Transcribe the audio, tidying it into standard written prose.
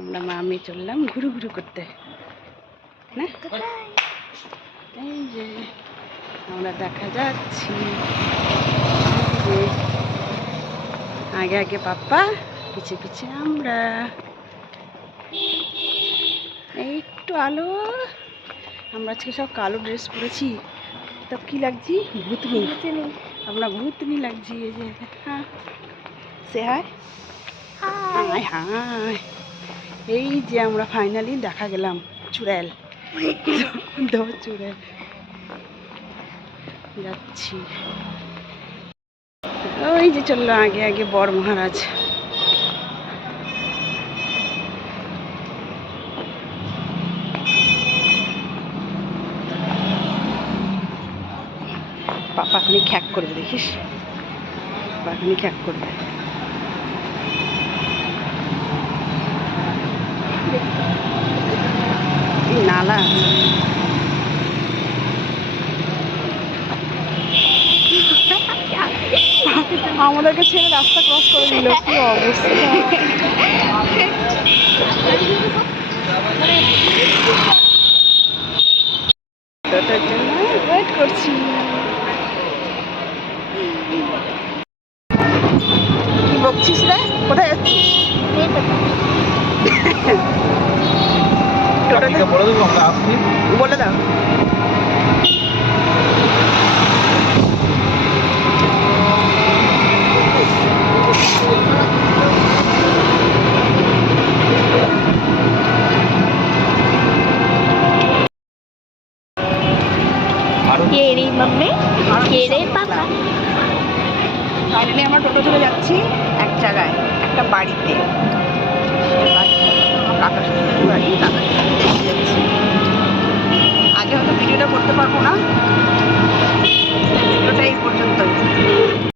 আমরা মা আমি চললাম ঘুরু ঘুরু করতে না। এই যে আমরা দেখা যাচ্ছি, আগে আগে পাপ্পা, পিছে পিছে আমরা। এই একটু আলো, আমরা আজকে সব কালো ড্রেস পরেছি। তো কি লাগছি? ভূতনি। আমরা ভূতনি লাগছি। এই যে হ্যাঁ, সে হাই হাই হাই। এই যে আমরা ফাইনালি দেখা গেলাম চুড়াল, চুড়াল যাচ্ছি। ওই যে চললো আগে আগে বর মহারাজ। পাপা এখনই খ্যাক করবে, দেখিস পাপা এখনই খ্যাক করবে। নালা আছে, আমাদেরকে ছেড়ে রাস্তা ক্রস করে দিল। কি অবস্থা! টোটোর জন্য ওয়েট করছি। কি বকছিস রে? কোথায় যাচ্ছিস? টোটোতে বলে দাও।